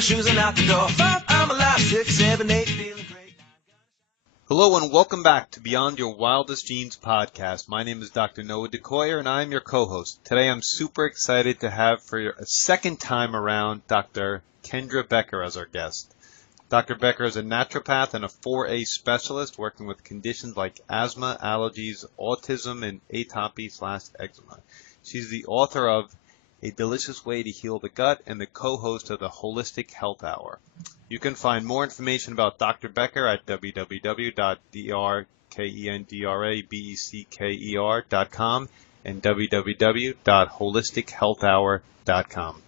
my shoes and out the door. 5, I'm alive. 6, 7, 8, feeling great. Hello and welcome back to Beyond Your Wildest Genes podcast. My name is Dr. Noah DeCoyer and I'm your co-host. Today I'm super excited to have for a second time around Dr. Kendra Becker as our guest. Dr. Becker is a naturopath and a 4A specialist working with conditions like asthma, allergies, autism, and atopy/eczema. She's the author of A Delicious Way to Heal the Gut and the co-host of the Holistic Health Hour. You can find more information about Dr. Becker at www.drkendrabecker.com and www.holistichealthhour.com.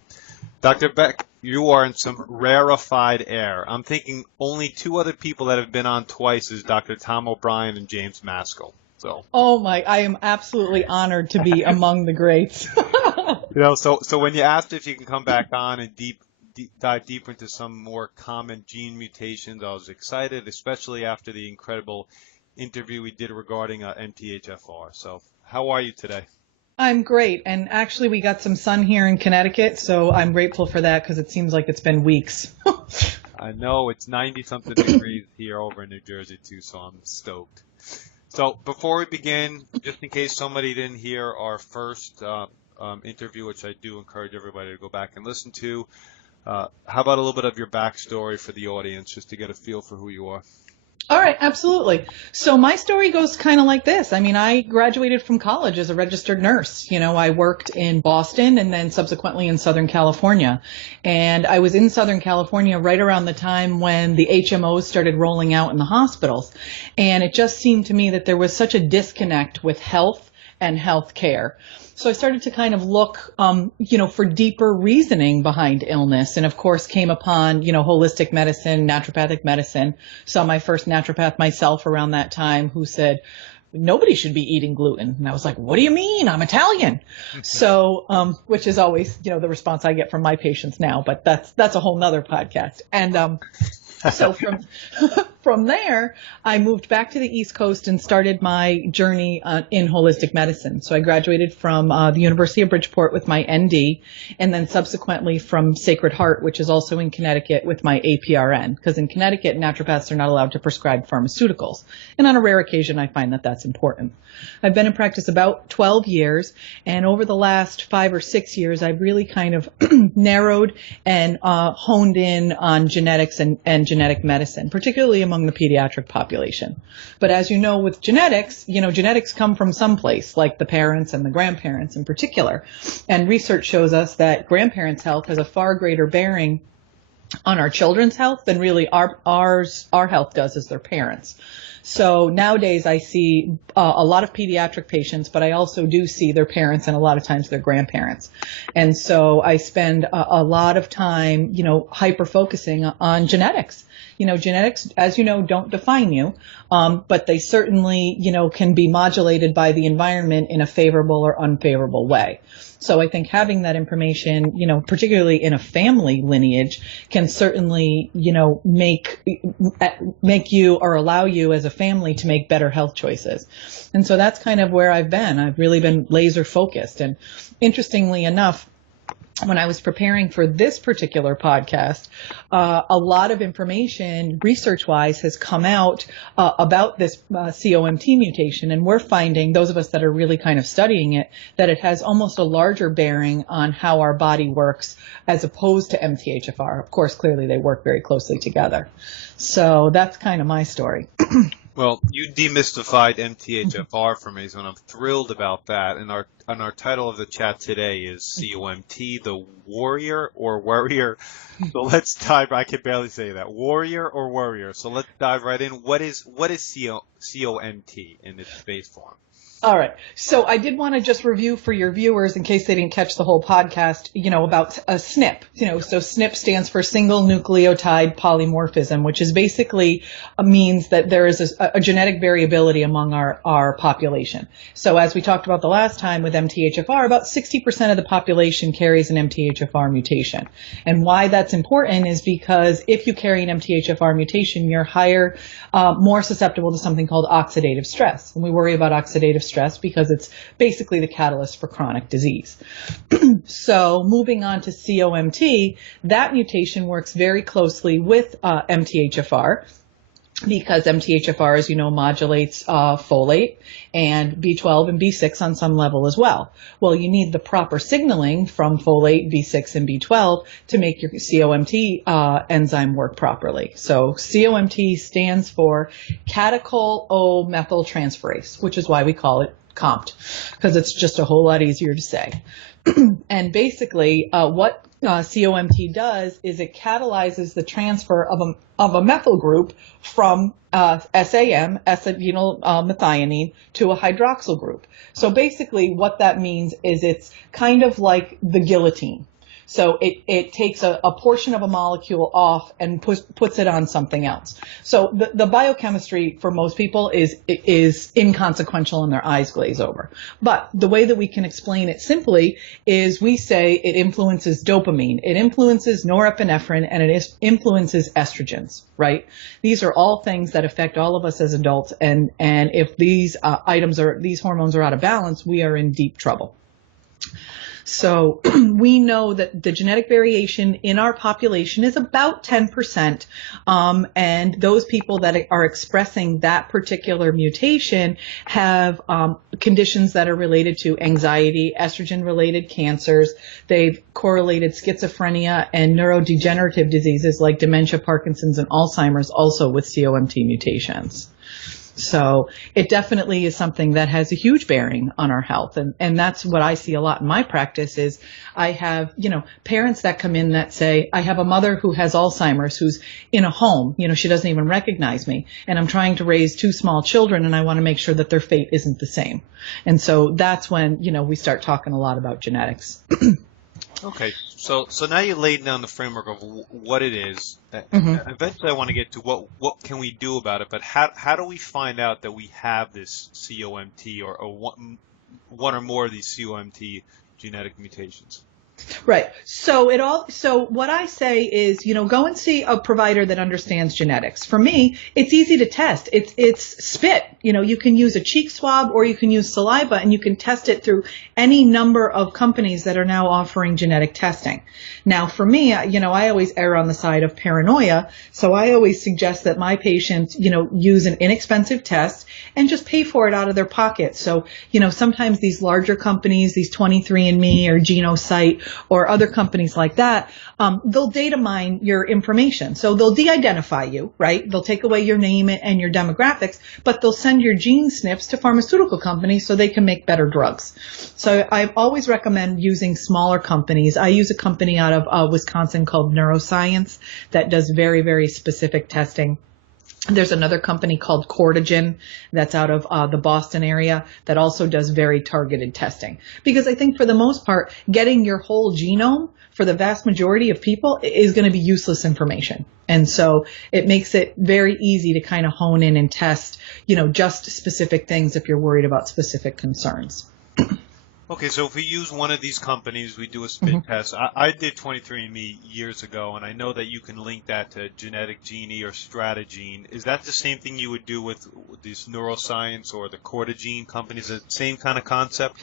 Dr. Beck, you are in some rarefied air. I'm thinking only two other people that have been on twice is Dr. Tom O'Brien and James Maskell. I am absolutely honored to be among the greats. So when you asked if you can come back on and dive deeper into some more common gene mutations, I was excited, especially after the incredible interview we did regarding MTHFR. So how are you today? I'm great. And actually, we got some sun here in Connecticut, so I'm grateful for that because it seems like it's been weeks. I know it's 90-something degrees here over in New Jersey, too, so I'm stoked. So before we begin, just in case somebody didn't hear our first interview, which I do encourage everybody to go back and listen to, how about a little bit of your backstory for the audience, just to get a feel for who you are? All right, absolutely. So my story goes kind of like this. I mean, I graduated from college as a registered nurse. You know, I worked in Boston and then subsequently in Southern California. And I was in Southern California right around the time when the HMOs started rolling out in the hospitals. And it just seemed to me that there was such a disconnect with health and health care. So I started to kind of look, for deeper reasoning behind illness, and of course came upon, holistic medicine, naturopathic medicine. Saw my first naturopath myself around that time who said, nobody should be eating gluten. And I was like, what do you mean? I'm Italian. So, which is always, the response I get from my patients now, but that's a whole nother podcast. And, so from there, I moved back to the East Coast and started my journey in holistic medicine. So I graduated from the University of Bridgeport with my ND, and then subsequently from Sacred Heart, which is also in Connecticut, with my APRN. Because in Connecticut, naturopaths are not allowed to prescribe pharmaceuticals. And on a rare occasion, I find that that's important. I've been in practice about 12 years, and over the last 5 or 6 years, I've really kind of narrowed and honed in on genetics and genetic medicine, particularly among the pediatric population. But as you know, with genetics, genetics come from someplace, like the parents and the grandparents in particular. And research shows us that grandparents' health has a far greater bearing on our children's health than really our health does as their parents. So nowadays I see a lot of pediatric patients, but I also do see their parents and a lot of times their grandparents. And so I spend a lot of time, hyper-focusing on genetics. Genetics, as you know, don't define you, but they certainly, can be modulated by the environment in a favorable or unfavorable way. So I think having that information, particularly in a family lineage, can certainly, make you or allow you as a family to make better health choices. And so that's kind of where I've been. I've really been laser focused. And interestingly enough, when I was preparing for this particular podcast, a lot of information research-wise has come out about this COMT mutation, and we're finding, those of us that are really kind of studying it, that it has almost a larger bearing on how our body works as opposed to MTHFR. Of course, clearly they work very closely together. So that's kind of my story. Well, you demystified MTHFR for me, so I'm thrilled about that. And our title of the chat today is COMT, the Worrier or Worrier. So let's dive. I can barely say that. Worrier or Worrier. So let's dive right in. What is COMT in its base form? All right. So I did want to just review for your viewers, in case they didn't catch the whole podcast, about a SNP. So SNP stands for single nucleotide polymorphism, which is basically means that there is a genetic variability among our population. So as we talked about the last time with MTHFR, about 60% of the population carries an MTHFR mutation. And why that's important is because if you carry an MTHFR mutation, you're more susceptible to something called oxidative stress. And we worry about oxidative stress stress because it's basically the catalyst for chronic disease. So moving on to COMT, that mutation works very closely with MTHFR, because MTHFR, as you know, modulates folate and B12 and B6 on some level as well. Well, you need the proper signaling from folate, B6, and B12 to make your COMT enzyme work properly. So COMT stands for catechol-O-methyltransferase, which is why we call it COMT, because it's just a whole lot easier to say. And basically, what COMT does is it catalyzes the transfer of a methyl group from SAM, S-acetyl methionine, to a hydroxyl group. So basically what that means is it's kind of like the guillotine. So it takes a portion of a molecule off and puts it on something else. So the biochemistry for most people is inconsequential and their eyes glaze over. But the way that we can explain it simply is we say it influences dopamine, it influences norepinephrine, and it influences estrogens, right? These are all things that affect all of us as adults, and if these these hormones are out of balance, we are in deep trouble. So we know that the genetic variation in our population is about 10%, and those people that are expressing that particular mutation have conditions that are related to anxiety, estrogen-related cancers. They've correlated schizophrenia and neurodegenerative diseases like dementia, Parkinson's, and Alzheimer's also with COMT mutations. So it definitely is something that has a huge bearing on our health. And that's what I see a lot in my practice is I have, parents that come in that say, I have a mother who has Alzheimer's who's in a home, she doesn't even recognize me. And I'm trying to raise two small children and I want to make sure that their fate isn't the same. And so that's when, we start talking a lot about genetics. Okay, so now you laid down the framework of what it is. Eventually, I want to get to what can we do about it. But how do we find out that we have this COMT or one or more of these COMT genetic mutations? Right. So what I say is, go and see a provider that understands genetics. For me, it's easy to test. It's spit. You can use a cheek swab or you can use saliva and you can test it through any number of companies that are now offering genetic testing. Now, for me, I always err on the side of paranoia. So I always suggest that my patients, use an inexpensive test and just pay for it out of their pocket. So, sometimes these larger companies, these 23andMe or Genocyte or other companies like that, they'll data mine your information. So they'll de-identify you, right? They'll take away your name and your demographics, but they'll send your gene snips to pharmaceutical companies so they can make better drugs. So I always recommend using smaller companies. I use a company out of Wisconsin called Neuroscience that does very, very specific testing. There's another company called Cortigen that's out of the Boston area that also does very targeted testing. Because I think for the most part, getting your whole genome for the vast majority of people is going to be useless information. And so it makes it very easy to kind of hone in and test, just specific things if you're worried about specific concerns. Okay, so if we use one of these companies, we do a spit test. I did 23andMe years ago, and I know that you can link that to Genetic Genie or Stratagene. Is that the same thing you would do with this Neuroscience or the Cortigene companies? Is it the same kind of concept?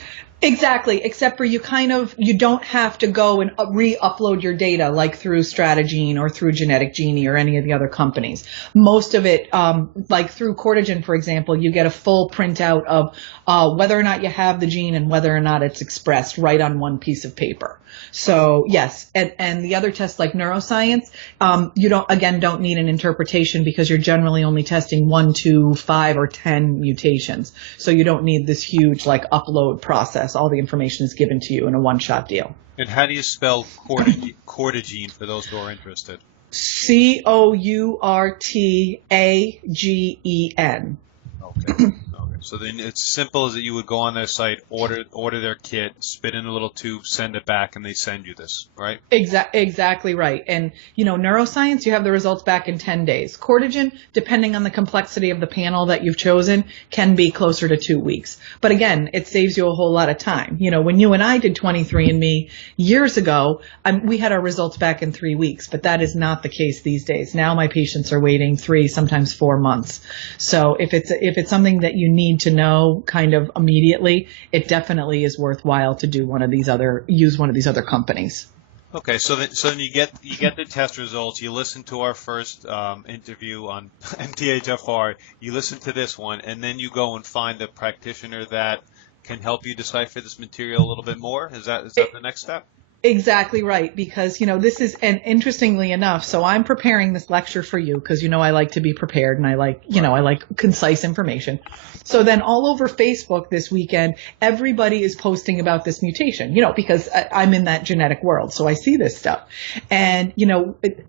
Exactly, except for you don't have to go and re-upload your data like through Stratagene or through Genetic Genie or any of the other companies. Most of it, like through Cortigen, for example, you get a full printout of whether or not you have the gene and whether or not it's expressed right on one piece of paper. So yes, and the other tests like Neuroscience, you don't need an interpretation because you're generally only testing 1, 2, 5, or 10 mutations. So you don't need this huge upload process. All the information is given to you in a one-shot deal. And how do you spell Cortigene for those who are interested? Courtagen. Okay. So then it's simple as that you would go on their site, order their kit, spit in a little tube, send it back, and they send you this, right? Exactly right. And, Neuroscience, you have the results back in 10 days. Cortigen, depending on the complexity of the panel that you've chosen, can be closer to 2 weeks. But again, it saves you a whole lot of time. When you and I did 23andMe years ago, we had our results back in 3 weeks, but that is not the case these days. Now my patients are waiting 3, sometimes 4 months. So if it's something that you need need to know kind of immediately, it definitely is worthwhile to use one of these other companies. Okay, so then you get the test results. You listen to our first interview on MTHFR. You listen to this one, and then you go and find a practitioner that can help you decipher this material a little bit more. Is that the next step? Exactly right, because, this is, and interestingly enough, so I'm preparing this lecture for you because, I like to be prepared and I like, I like concise information. So then all over Facebook this weekend, everybody is posting about this mutation, because I'm in that genetic world. So I see this stuff. And,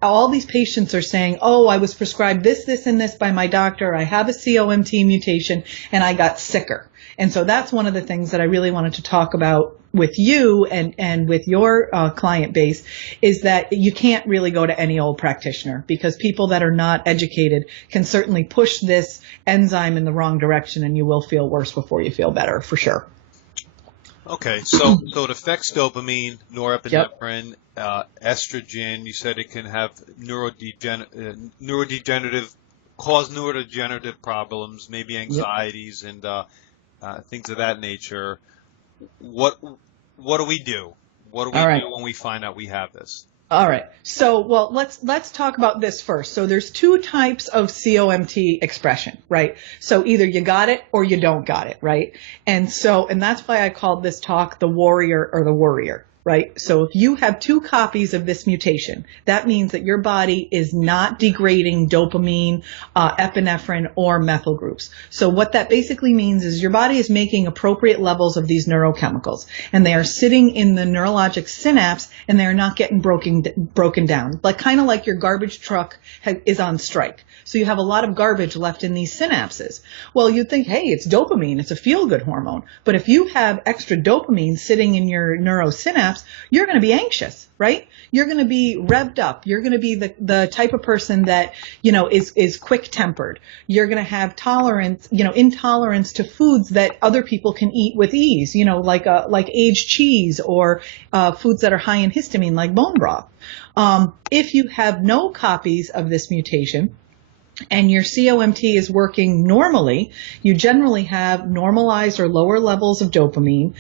all these patients are saying, oh, I was prescribed this, this, and this by my doctor. I have a COMT mutation and I got sicker. And so that's one of the things that I really wanted to talk about with you and with your client base, is that you can't really go to any old practitioner, because people that are not educated can certainly push this enzyme in the wrong direction, and you will feel worse before you feel better, for sure. Okay, so it affects dopamine, norepinephrine, estrogen. You said it can have cause neurodegenerative problems, maybe anxieties, and things of that nature. What do we do? What do we do when we find out we have this? All right. So, let's talk about this first. So there's two types of COMT expression, right? So either you got it or you don't got it, right? And that's why I called this talk the Worrier or the Worrier. Right? So if you have two copies of this mutation, that means that your body is not degrading dopamine, epinephrine, or methyl groups. So what that basically means is your body is making appropriate levels of these neurochemicals, and they are sitting in the neurologic synapse, and they are not getting broken down, kind of like your garbage truck is on strike. So you have a lot of garbage left in these synapses. Well, you'd think, hey, it's dopamine, it's a feel-good hormone. But if you have extra dopamine sitting in your neurosynapse, you're going to be anxious, right? You're going to be revved up. You're going to be the type of person that, is quick-tempered. You're going to have intolerance to foods that other people can eat with ease, like aged cheese, or foods that are high in histamine, like bone broth. If you have no copies of this mutation, and your COMT is working normally, you generally have normalized or lower levels of dopamine.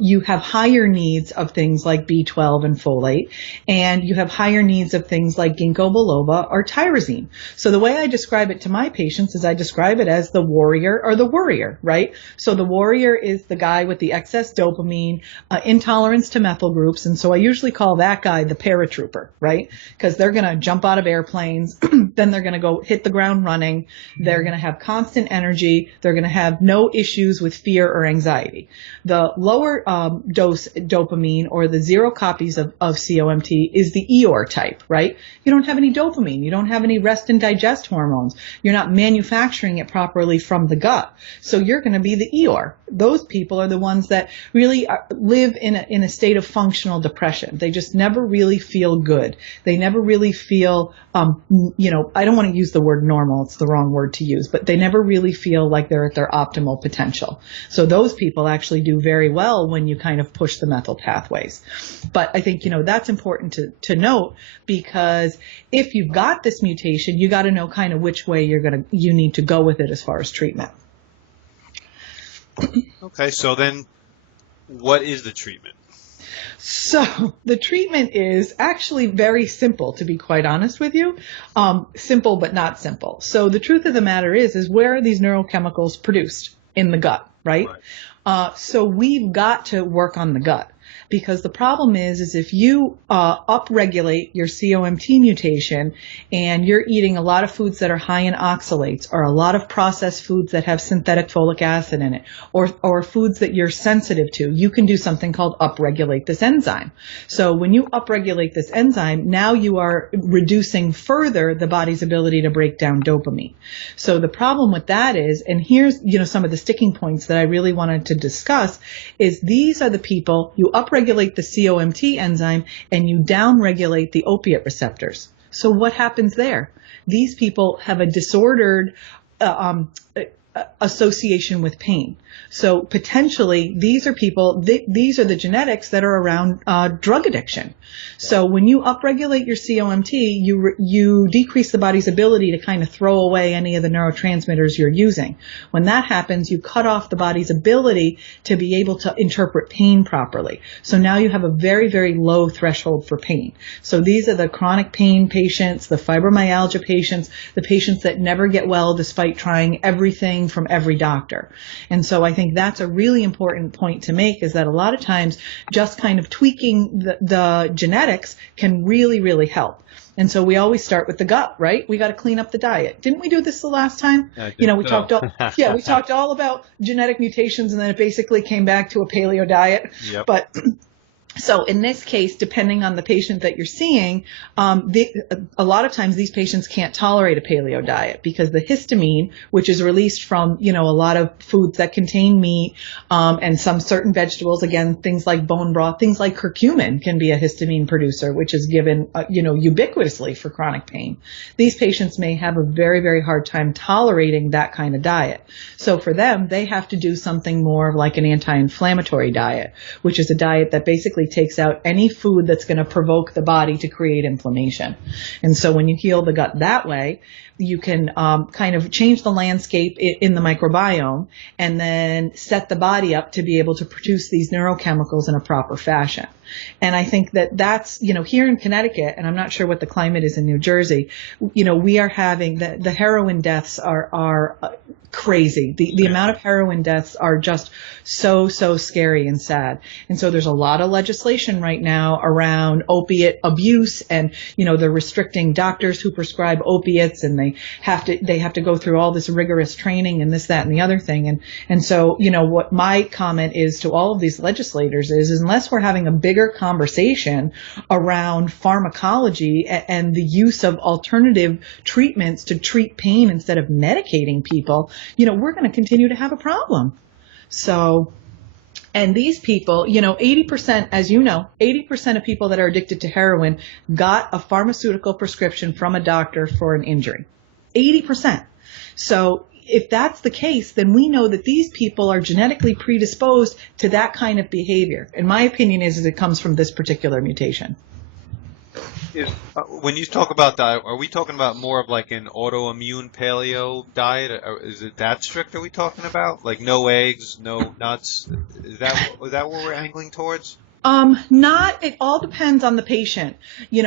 You have higher needs of things like B12 and folate, and you have higher needs of things like ginkgo biloba or tyrosine. So the way I describe it to my patients is I describe it as the Worrier or the Worrier, right? So the Worrier is the guy with the excess dopamine, intolerance to methyl groups, and so I usually call that guy the paratrooper, right? Because they're going to jump out of airplanes, then they're going to go hit the ground running. They're going to have constant energy. They're going to have no issues with fear or anxiety. The lower dose dopamine, or the zero copies of COMT, is the Eeyore type, right? You don't have any dopamine. You don't have any rest and digest hormones. You're not manufacturing it properly from the gut. So you're going to be the Eeyore. Those people are the ones that really live in a state of functional depression. They just never really feel good. They never really feel, I don't want to use the word normal. It's the wrong word to use, but they never really feel like they're at their optimal potential. So those people actually do very well when you kind of push the methyl pathways. But I think, that's important to note, because if you've got this mutation, you got to know kind of which way you need to go with it as far as treatment. Okay, so then what is the treatment? So the treatment is actually very simple, to be quite honest with you. Simple, but not simple. So the truth of the matter is where are these neurochemicals produced? In the gut, right? So we've got to work on the gut. Because the problem is if you upregulate your COMT mutation and you're eating a lot of foods that are high in oxalates, or a lot of processed foods that have synthetic folic acid in it, or foods that you're sensitive to, you can do something called upregulate this enzyme. So when you upregulate this enzyme, now you are reducing further the body's ability to break down dopamine. So the problem with that is, and here's some of the sticking points that I really wanted to discuss, is these are the people you upregulate the COMT enzyme and you downregulate the opiate receptors. So what happens there? These people have a disordered association with pain. So potentially these are people, these are the genetics that are around drug addiction. So when you upregulate your COMT, you decrease the body's ability to kind of throw away any of the neurotransmitters you're using. When that happens, you cut off the body's ability to be able to interpret pain properly. So now you have a very, very low threshold for pain. So these are the chronic pain patients, the fibromyalgia patients, the patients that never get well despite trying everything from every doctor. And so I think that's a really important point to make, is that a lot of times just kind of tweaking the genetics can really, really help. And so we always start with the gut, right? We got to clean up the diet. Didn't we do this the last time? We talked all about genetic mutations, and then it basically came back to a paleo diet. Yep. But so in this case, depending on the patient that you're seeing, a lot of times these patients can't tolerate a paleo diet because the histamine, which is released from, a lot of foods that contain meat, and some certain vegetables, again, things like bone broth, things like curcumin can be a histamine producer, which is given, ubiquitously for chronic pain. These patients may have a very, very hard time tolerating that kind of diet. So for them, they have to do something more like an anti-inflammatory diet, which is a diet that basically takes out any food that's going to provoke the body to create inflammation. And so when you heal the gut that way, you can kind of change the landscape in the microbiome and then set the body up to be able to produce these neurochemicals in a proper fashion. And I think that's, here in Connecticut, and I'm not sure what the climate is in New Jersey, we are having the heroin deaths are crazy. The amount of heroin deaths are just so scary and sad. And so there's a lot of legislation right now around opiate abuse, and, they're restricting doctors who prescribe opiates, and they have to go through all this rigorous training and this, that, and the other thing. And so, what my comment is to all of these legislators is unless we're having a bigger conversation around pharmacology and the use of alternative treatments to treat pain instead of medicating people, we're going to continue to have a problem. So, and these people, 80%, as 80% of people that are addicted to heroin got a pharmaceutical prescription from a doctor for an injury. 80%. So if that's the case, then we know that these people are genetically predisposed to that kind of behavior. And my opinion is it comes from this particular mutation. When you talk about diet, are we talking about more of like an autoimmune paleo diet? Or is it that strict are we talking about? Like no eggs, no nuts? Is that what we're angling towards? It all depends on the patient.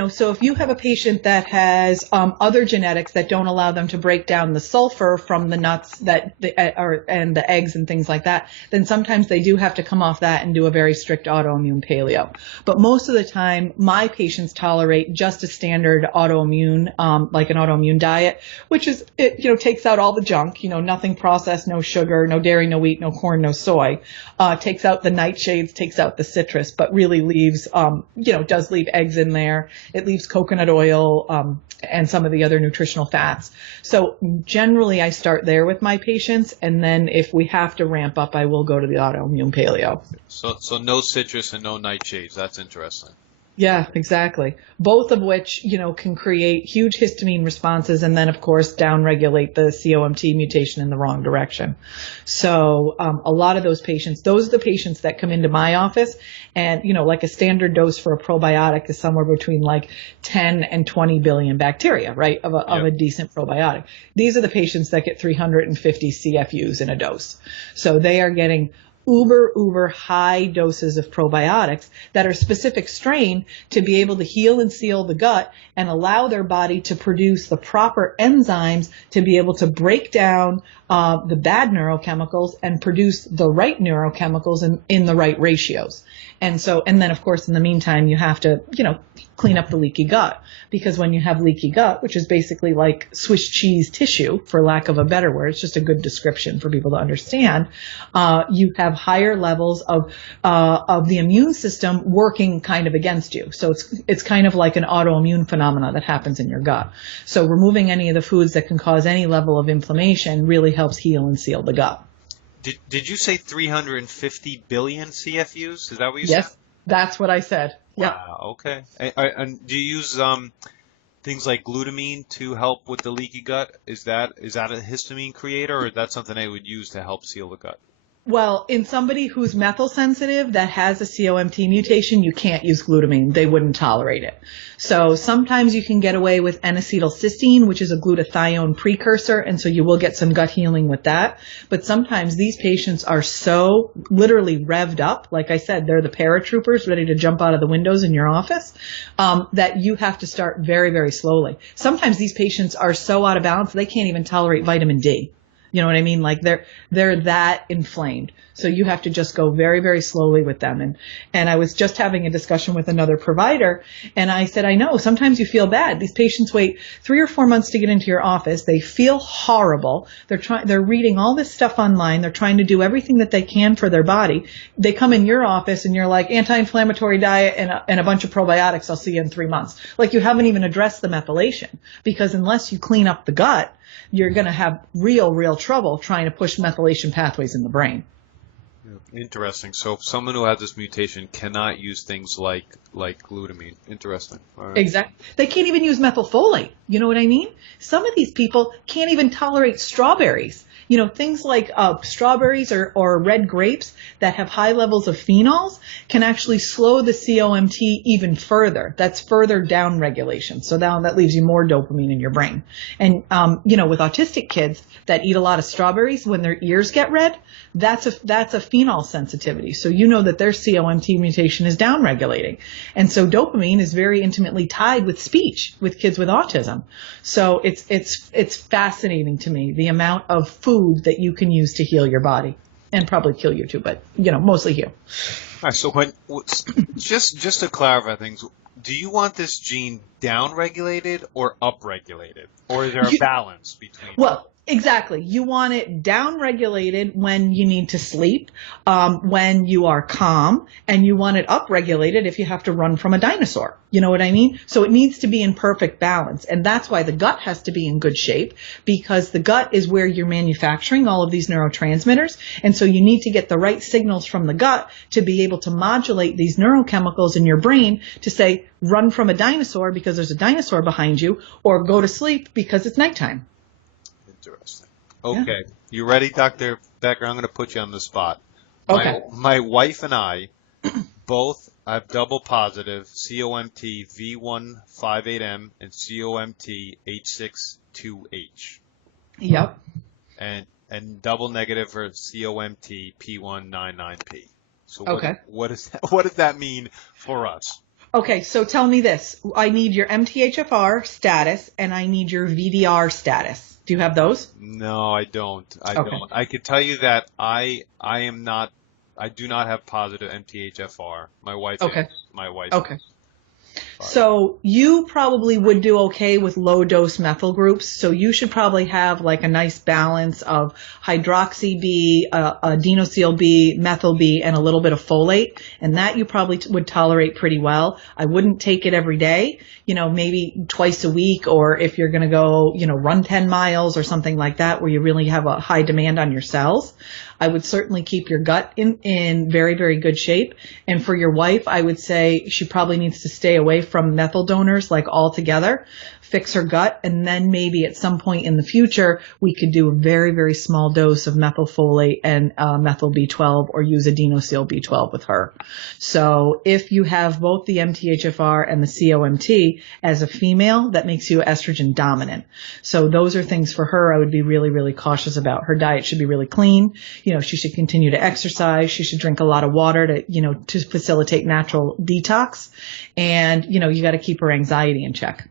So if you have a patient that has other genetics that don't allow them to break down the sulfur from the nuts and the eggs and things like that, then sometimes they do have to come off that and do a very strict autoimmune paleo. But most of the time, my patients tolerate just a standard autoimmune, like an autoimmune diet, which is, it takes out all the junk, nothing processed, no sugar, no dairy, no wheat, no corn, no soy, takes out the nightshades, takes out the citrus, but really leaves, does leave eggs in there. It leaves coconut oil, and some of the other nutritional fats. So generally I start there with my patients, and then if we have to ramp up, I will go to the autoimmune paleo. So no citrus and no nightshades. That's interesting. Yeah, exactly. Both of which, can create huge histamine responses and then, of course, downregulate the COMT mutation in the wrong direction. So a lot of those are the patients that come into my office, and, like a standard dose for a probiotic is somewhere between like 10 and 20 billion bacteria, right, of a decent probiotic. These are the patients that get 350 CFUs in a dose. So they are getting uber high doses of probiotics that are specific strain to be able to heal and seal the gut and allow their body to produce the proper enzymes to be able to break down the bad neurochemicals and produce the right neurochemicals in the right ratios. And then of course in the meantime you have to, clean up the leaky gut, because when you have leaky gut, which is basically like Swiss cheese tissue, for lack of a better word, it's just a good description for people to understand, you have higher levels of the immune system working kind of against you. So it's kind of like an autoimmune phenomena that happens in your gut. So removing any of the foods that can cause any level of inflammation really helps heal and seal the gut. Did you say 350 billion CFUs? Is that what you said? Yes, that's what I said. Yeah. Wow. Okay. And do you use things like glutamine to help with the leaky gut? Is that a histamine creator, or is that something they would use to help seal the gut? Well, in somebody who's methyl sensitive that has a COMT mutation, you can't use glutamine. They wouldn't tolerate it. So sometimes you can get away with N-acetylcysteine, which is a glutathione precursor, and so you will get some gut healing with that. But sometimes these patients are so literally revved up, like I said, they're the paratroopers ready to jump out of the windows in your office, that you have to start very, very slowly. Sometimes these patients are so out of balance they can't even tolerate vitamin D. You know what I mean? Like they're that inflamed. So you have to just go very, very slowly with them. And I was just having a discussion with another provider, and I said, I know sometimes you feel bad. These patients wait 3 or 4 months to get into your office. They feel horrible. They're reading all this stuff online. They're trying to do everything that they can for their body. They come in your office and you're like, anti-inflammatory diet and a bunch of probiotics. I'll see you in 3 months. Like you haven't even addressed the methylation, because unless you clean up the gut, you're going to have real trouble trying to push methylation pathways in the brain. Interesting. So someone who has this mutation cannot use things like glutamine. Interesting. All right. Exactly. They can't even use methylfolate. You know what I mean? Some of these people can't even tolerate strawberries. You know, things like strawberries or red grapes that have high levels of phenols can actually slow the COMT even further. That's further down regulation. So now that leaves you more dopamine in your brain. And, you know, with autistic kids that eat a lot of strawberries, when their ears get red, that's a phenol sensitivity. So you know that their COMT mutation is down regulating. And so dopamine is very intimately tied with speech with kids with autism. So it's fascinating to me, the amount of food that you can use to heal your body, and probably kill you too, but you know, mostly heal. All right, so just to clarify things, do you want this gene down-regulated or up-regulated, or is there a balance between? Well, exactly. You want it down-regulated when you need to sleep, when you are calm, and you want it up-regulated if you have to run from a dinosaur. You know what I mean? So it needs to be in perfect balance. And that's why the gut has to be in good shape, because the gut is where you're manufacturing all of these neurotransmitters. And so you need to get the right signals from the gut to be able to modulate these neurochemicals in your brain to say, run from a dinosaur because there's a dinosaur behind you, or go to sleep because it's nighttime. Interesting. Okay. Yeah. You ready, Dr. Becker? I'm going to put you on the spot. Okay. My wife and I both have double positive COMT V158M and COMT H62H. Yep. And double negative for COMT P199P. So what does that mean for us? Okay, so tell me this. I need your MTHFR status and I need your VDR status. Do you have those? No, I don't. I don't. I could tell you that I do not have positive MTHFR. My wife is. My wife is. So you probably would do okay with low dose methyl groups. So you should probably have like a nice balance of hydroxy B, adenosine B, methyl B, and a little bit of folate. And that you probably would tolerate pretty well. I wouldn't take it every day, you know, maybe twice a week, or if you're going to go, you know, run 10 miles or something like that where you really have a high demand on your cells. I would certainly keep your gut in very, very good shape. And for your wife, I would say she probably needs to stay away from methyl donors like altogether, fix her gut, and then maybe at some point in the future, we could do a very, very small dose of methylfolate and methyl B12, or use adenosine B12 with her. So if you have both the MTHFR and the COMT as a female, that makes you estrogen dominant. So those are things for her I would be really, really cautious about. Her diet should be really clean. You know, she should continue to exercise. She should drink a lot of water to, you know, to facilitate natural detox. And, you know, you got to keep her anxiety in check.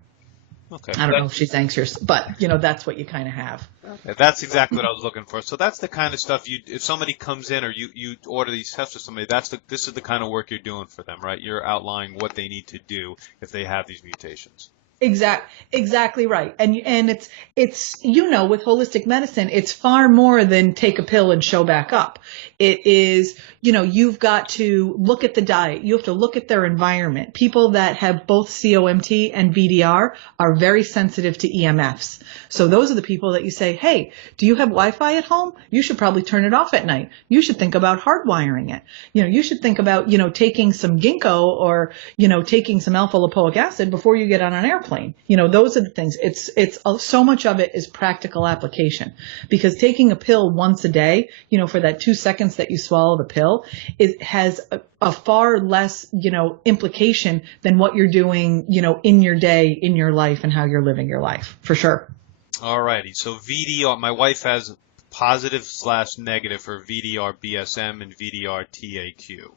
Okay. I don't know if she's anxious, but, you know, that's what you kind of have. Okay. That's exactly what I was looking for. So that's the kind of stuff if somebody comes in or you order these tests for somebody, this is the kind of work you're doing for them, right? You're outlining what they need to do if they have these mutations. Exactly right. And it's, you know, with holistic medicine, it's far more than take a pill and show back up. It is, you know, you've got to look at the diet. You have to look at their environment. People that have both COMT and VDR are very sensitive to EMFs. So those are the people that you say, hey, do you have Wi-Fi at home? You should probably turn it off at night. You should think about hardwiring it. You know, you should think about, you know, taking some ginkgo or, you know, taking some alpha lipoic acid before you get on an airplane. airplane. Those are the things. It's so much of it is practical application, because taking a pill once a day, for that 2 seconds that you swallow the pill, it has a far less, implication than what you're doing, in your day, in your life, and how you're living your life, for sure. All righty. So VDR, my wife has positive/negative for VDR BSM and VDR TAQ.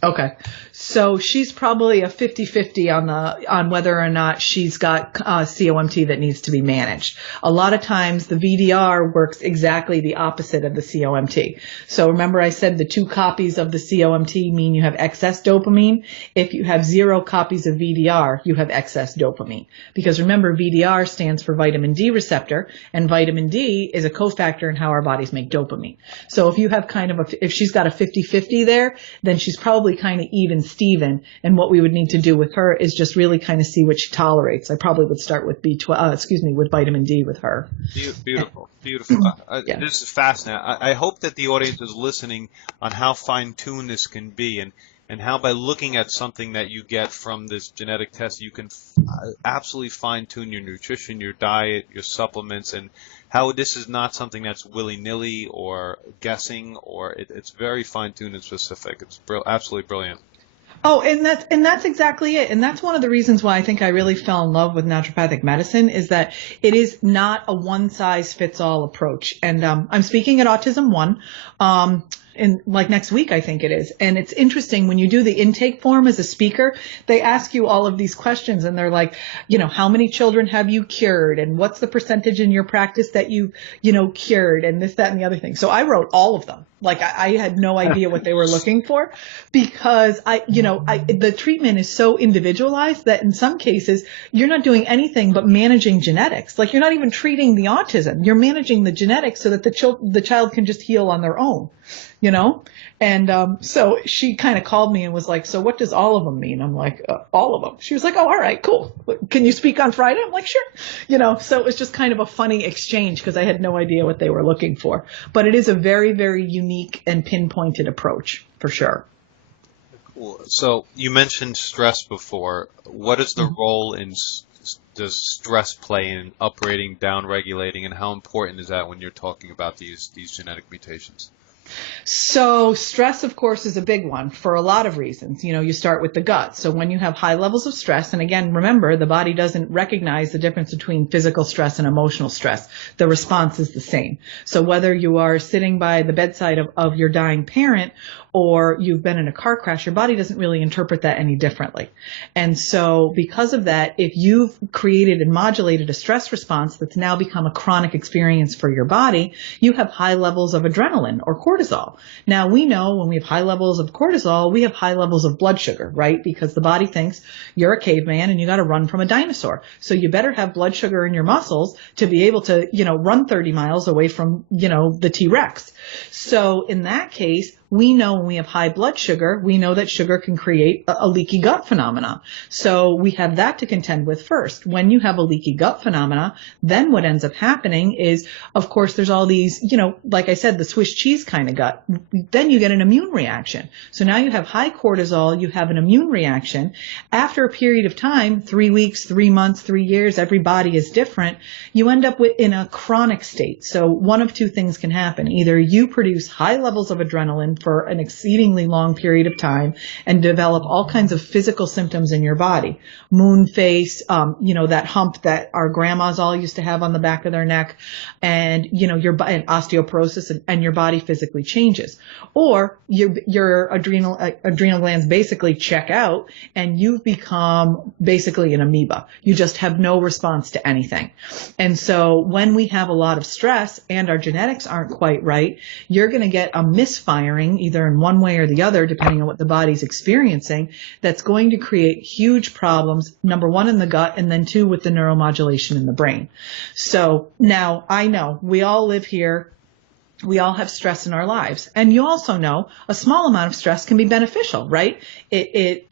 Okay. So she's probably a 50-50 on whether or not she's got COMT that needs to be managed. A lot of times the VDR works exactly the opposite of the COMT. So remember I said the 2 copies of the COMT mean you have excess dopamine. If you have 0 copies of VDR, you have excess dopamine. Because remember, VDR stands for vitamin D receptor, and vitamin D is a cofactor in how our bodies make dopamine. So if you have if she's got a 50-50 there, then she's probably kind of even Steven, and what we would need to do with her is just really kind of see what she tolerates. I probably would start with with vitamin D with her. Beautiful. Yeah. This is fascinating. I hope that the audience is listening on how fine-tuned this can be, and how by looking at something that you get from this genetic test, you can absolutely fine-tune your nutrition, your diet, your supplements, and how this is not something that's willy-nilly or guessing, or it's very fine-tuned and specific. It's absolutely brilliant. Oh, and that's exactly it. And that's one of the reasons why I think I really fell in love with naturopathic medicine, is that it is not a one-size-fits-all approach. And I'm speaking at Autism One. In like next week, I think it is. And it's interesting when you do the intake form as a speaker, they ask you all of these questions, and they're like, how many children have you cured? And what's the percentage in your practice that you cured, and this, that, and the other thing. So I wrote all of them. Like I had no idea what they were looking for, because the treatment is so individualized that in some cases you're not doing anything but managing genetics. Like you're not even treating the autism. You're managing the genetics so that the child can just heal on their own, And so she kind of called me and was like, so what does all of them mean? I'm like, all of them. She was like, oh, all right, cool. Can you speak on Friday? I'm like, sure. So it was just kind of a funny exchange, because I had no idea what they were looking for. But it is a very, very unique and pinpointed approach, for sure. Cool. So you mentioned stress before. What is the role does stress play in uprating, downregulating, and how important is that when you're talking about these genetic mutations? So stress, of course, is a big one for a lot of reasons. You start with the gut. So when you have high levels of stress, and again, remember, the body doesn't recognize the difference between physical stress and emotional stress. The response is the same. So whether you are sitting by the bedside of your dying parent, or you've been in a car crash, your body doesn't really interpret that any differently. And so because of that, if you've created and modulated a stress response that's now become a chronic experience for your body, you have high levels of adrenaline or cortisol. Now we know when we have high levels of cortisol, we have high levels of blood sugar, right? Because the body thinks you're a caveman and you got to run from a dinosaur. So you better have blood sugar in your muscles to be able to, run 30 miles away from, the T-Rex. So in that case, we know when we have high blood sugar, we know that sugar can create a leaky gut phenomena. So we have that to contend with first. When you have a leaky gut phenomena, then what ends up happening is, of course, there's all these, like I said, the Swiss cheese kind of gut. Then you get an immune reaction. So now you have high cortisol, you have an immune reaction. After a period of time, 3 weeks, 3 months, 3 years, every body is different. You end up in a chronic state. So one of 2 things can happen. Either you produce high levels of adrenaline for an exceedingly long period of time and develop all kinds of physical symptoms in your body. Moon face, that hump that our grandmas all used to have on the back of their neck, and, and osteoporosis, and your body physically changes. Or your adrenal glands basically check out and you've become basically an amoeba. You just have no response to anything. And so when we have a lot of stress and our genetics aren't quite right, you're going to get a misfiring either in one way or the other, depending on what the body's experiencing, that's going to create huge problems, number 1 in the gut, and then 2 with the neuromodulation in the brain. So now I know we all live here We all have stress in our lives. And you also know a small amount of stress can be beneficial, right? It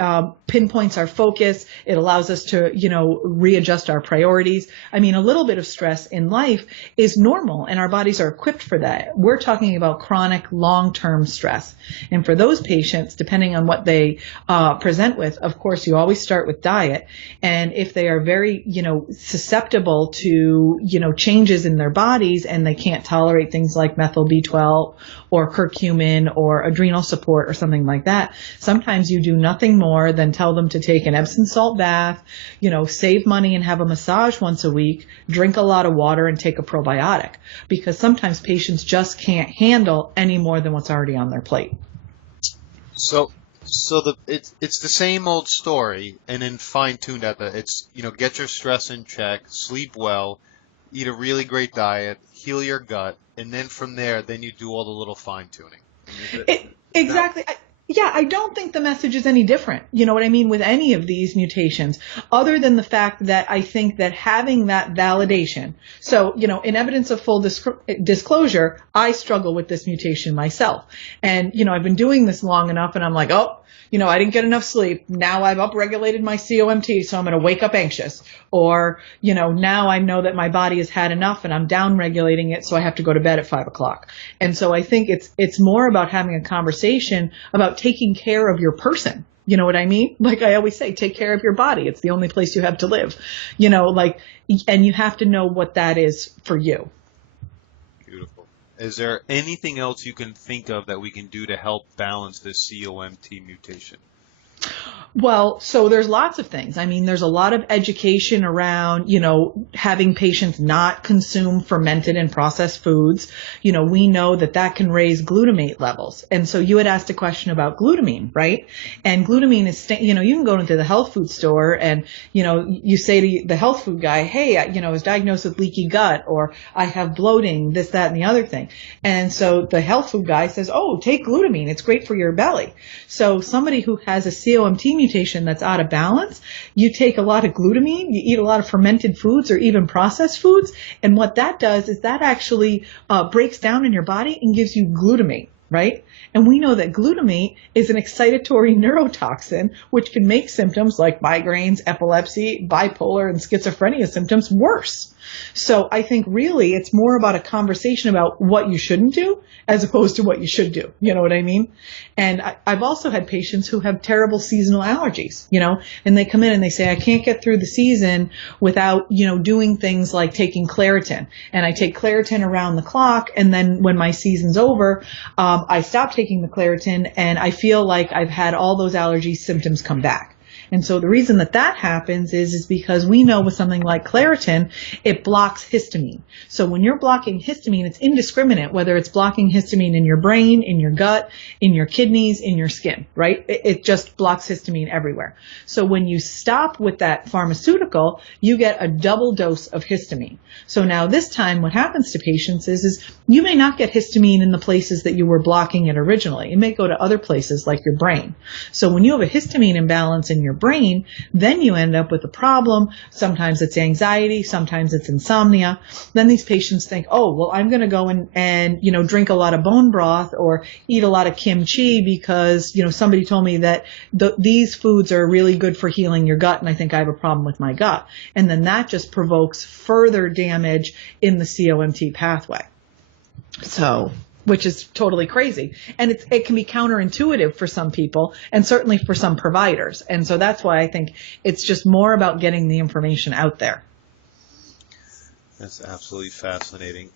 pinpoints our focus. It allows us to, readjust our priorities. I mean, a little bit of stress in life is normal and our bodies are equipped for that. We're talking about chronic long-term stress. And for those patients, depending on what they present with, of course, you always start with diet. And if they are very, susceptible to, changes in their bodies and they can't tolerate things like methyl B12 or curcumin or adrenal support or something like that, sometimes you do nothing more than tell them to take an Epsom salt bath, save money and have a massage once a week, drink a lot of water and take a probiotic, because sometimes patients just can't handle any more than what's already on their plate. So it's the same old story, and then fine-tuned at the, get your stress in check, sleep well, eat a really great diet, heal your gut, and then from there, then you do all the little fine-tuning. Exactly. I don't think the message is any different, you know what I mean, with any of these mutations, other than the fact that I think that having that validation. So, in evidence of full disclosure, I struggle with this mutation myself. And, I've been doing this long enough and I'm like, I didn't get enough sleep. Now I've upregulated my COMT, so I'm going to wake up anxious. Or, now I know that my body has had enough and I'm downregulating it, so I have to go to bed at 5 o'clock. And so I think it's more about having a conversation about taking care of your person. You know what I mean? Like I always say, take care of your body. It's the only place you have to live. And you have to know what that is for you. Beautiful. Is there anything else you can think of that we can do to help balance this COMT mutation? Well, so there's lots of things. I mean, there's a lot of education around, having patients not consume fermented and processed foods. We know that can raise glutamate levels. And so you had asked a question about glutamine, right? And glutamine is, you can go into the health food store and, you say to the health food guy, hey, I was diagnosed with leaky gut, or I have bloating, this, that, and the other thing. And so the health food guy says, oh, take glutamine. It's great for your belly. So somebody who has a COMT mutation that's out of balance, you take a lot of glutamine, you eat a lot of fermented foods or even processed foods, and what that does is that actually breaks down in your body and gives you glutamate, right? And we know that glutamate is an excitatory neurotoxin, which can make symptoms like migraines, epilepsy, bipolar, and schizophrenia symptoms worse. So I think really it's more about a conversation about what you shouldn't do as opposed to what you should do. You know what I mean? And I've also had patients who have terrible seasonal allergies, and they come in and they say, I can't get through the season without, doing things like taking Claritin. And I take Claritin around the clock. And then when my season's over, I stop taking the Claritin and I feel like I've had all those allergy symptoms come back. And so the reason that happens is because we know with something like Claritin, it blocks histamine. So when you're blocking histamine, it's indiscriminate whether it's blocking histamine in your brain, in your gut, in your kidneys, in your skin, right? It just blocks histamine everywhere. So when you stop with that pharmaceutical, you get a double dose of histamine. So now this time what happens to patients is you may not get histamine in the places that you were blocking it originally. It may go to other places like your brain. So when you have a histamine imbalance in your brain, then you end up with a problem. Sometimes it's anxiety, sometimes it's insomnia. Then these patients think, oh, well, I'm going to go and drink a lot of bone broth or eat a lot of kimchi because, somebody told me that these foods are really good for healing your gut, and I think I have a problem with my gut. And then that just provokes further damage in the COMT pathway. So, which is totally crazy. And it can be counterintuitive for some people and certainly for some providers. And so that's why I think it's just more about getting the information out there. That's absolutely fascinating.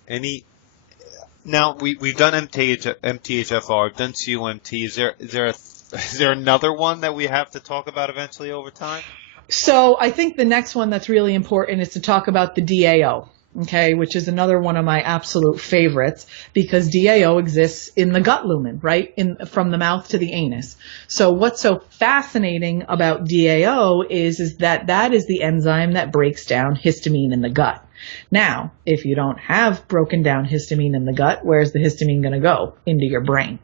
Now we've done MTHFR, we've done COMT. Is there another one that we have to talk about eventually over time? So I think the next one that's really important is to talk about the DAO. Okay, which is another one of my absolute favorites because DAO exists in the gut lumen, right? From the mouth to the anus. So what's so fascinating about DAO is that is the enzyme that breaks down histamine in the gut. Now, if you don't have broken down histamine in the gut, where's the histamine going to go? Into your brain.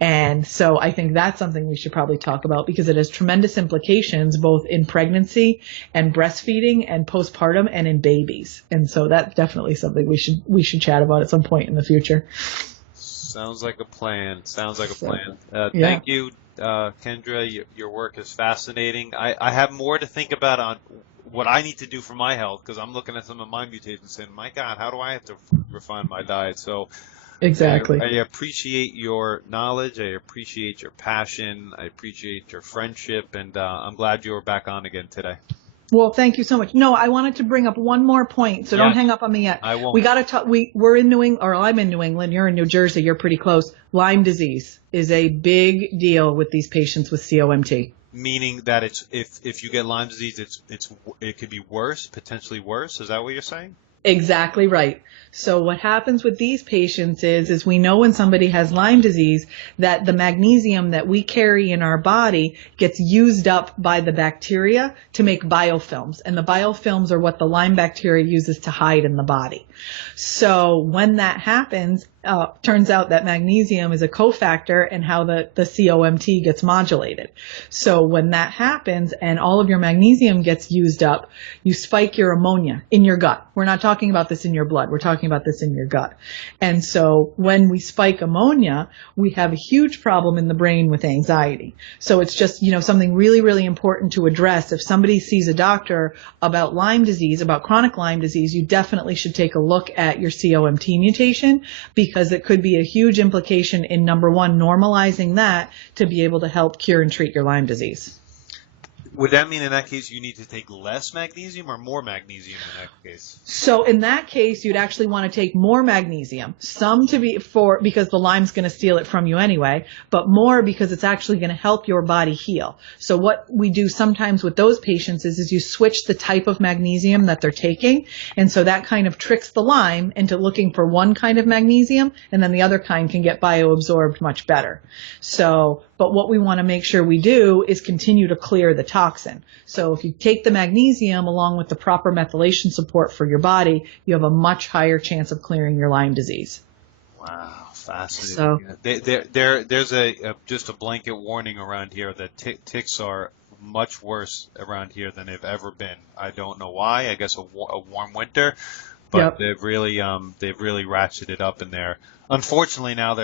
And so I think that's something we should probably talk about because it has tremendous implications both in pregnancy and breastfeeding and postpartum and in babies. And so that's definitely something we should chat about at some point in the future. Sounds like a plan. Sounds like a So, plan. yeah. Thank you, Kendra. Your work is fascinating. I have more to think about on what I need to do for my health because I'm looking at some of my mutations saying, my God, how do I have to refine my diet? So Exactly. I appreciate your knowledge. I appreciate your passion. I appreciate your friendship. And I'm glad you were back on again today. Well, thank you so much. No, I wanted to bring up one more point, so don't Yes, hang up on me yet. I won't. We got to talk. We're in New England, or I'm in New England. You're in New Jersey. You're pretty close. Lyme disease is a big deal with these patients with COMT. Meaning that it's if you get Lyme disease, it could be worse, potentially worse. Is that what you're saying? Exactly right. So what happens with these patients is we know when somebody has Lyme disease that the magnesium that we carry in our body gets used up by the bacteria to make biofilms. And the biofilms are what the Lyme bacteria uses to hide in the body. So when that happens, turns out that magnesium is a cofactor in how the COMT gets modulated. So when that happens and all of your magnesium gets used up, you spike your ammonia in your gut. We're not talking about this in your blood. We're talking about this in your gut. And so when we spike ammonia, we have a huge problem in the brain with anxiety. So it's just, something really, really important to address. If somebody sees a doctor about Lyme disease, about chronic Lyme disease, you definitely should take a look at your COMT mutation because it could be a huge implication in, number one, normalizing that to be able to help cure and treat your Lyme disease. Would that mean in that case you need to take less magnesium or more magnesium in that case? So in that case, you'd actually want to take more magnesium, some because the Lyme's going to steal it from you anyway, but more because it's actually going to help your body heal. So what we do sometimes with those patients is you switch the type of magnesium that they're taking. And so that kind of tricks the Lyme into looking for one kind of magnesium, and then the other kind can get bioabsorbed much better. But what we want to make sure we do is continue to clear the toxin. So if you take the magnesium along with the proper methylation support for your body, you have a much higher chance of clearing your Lyme disease. Wow, fascinating. So, there's just a blanket warning around here that ticks are much worse around here than they've ever been. I don't know why. I guess a warm winter, but Yep. they've really ratcheted up in there. Unfortunately, now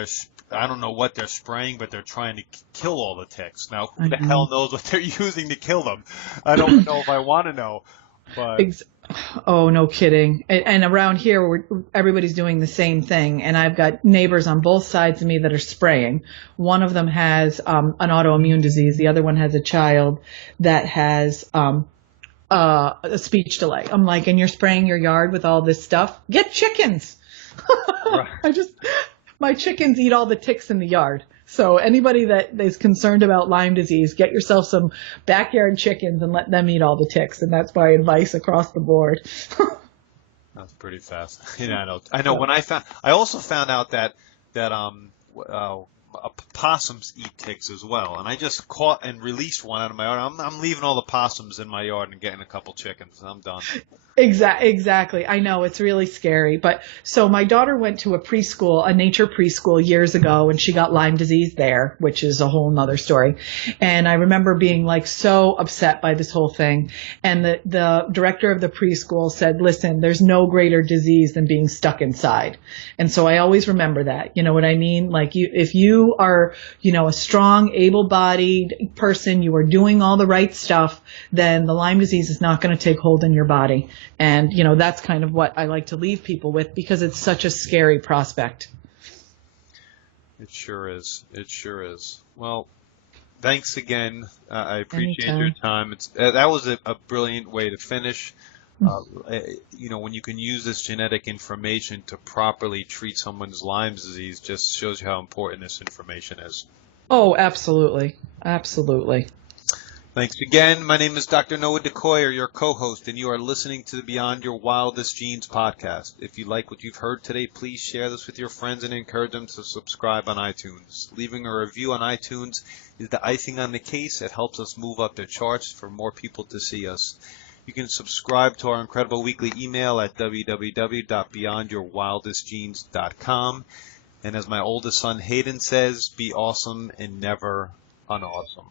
I don't know what they're spraying, but they're trying to kill all the ticks. Now, who the hell knows what they're using to kill them? I don't know if I want to know. But Oh, no kidding. And around here, everybody's doing the same thing. And I've got neighbors on both sides of me that are spraying. One of them has an autoimmune disease. The other one has a child that has a speech delay. I'm like, and you're spraying your yard with all this stuff? Get chickens. Right. My chickens eat all the ticks in the yard. So anybody that is concerned about Lyme disease, get yourself some backyard chickens and let them eat all the ticks. And that's my advice across the board. That's pretty fast. I know. When I also found out that possums eat ticks as well, and I just caught and released one out of my yard. I'm leaving all the possums in my yard and getting a couple chickens. I'm done. Exactly. I know it's really scary. But so my daughter went to a nature preschool years ago, and she got Lyme disease there, which is a whole nother story. And I remember being like so upset by this whole thing. And the director of the preschool said, listen, there's no greater disease than being stuck inside. And so I always remember that. You know what I mean? Like if you are, a strong, able-bodied person, you are doing all the right stuff, then the Lyme disease is not going to take hold in your body. And, that's kind of what I like to leave people with because it's such a scary prospect. It sure is. It sure is. Well, thanks again. I appreciate Anytime. your time. That was a brilliant way to finish. When you can use this genetic information to properly treat someone's Lyme disease, just shows you how important this information is. Oh, absolutely. Absolutely. Thanks again. My name is Dr. Noah DeCoyer, your co-host, and you are listening to the Beyond Your Wildest Genes podcast. If you like what you've heard today, please share this with your friends and encourage them to subscribe on iTunes. Leaving a review on iTunes is the icing on the case. It helps us move up the charts for more people to see us. You can subscribe to our incredible weekly email at www.beyondyourwildestgenes.com. And as my oldest son Hayden says, be awesome and never unawesome.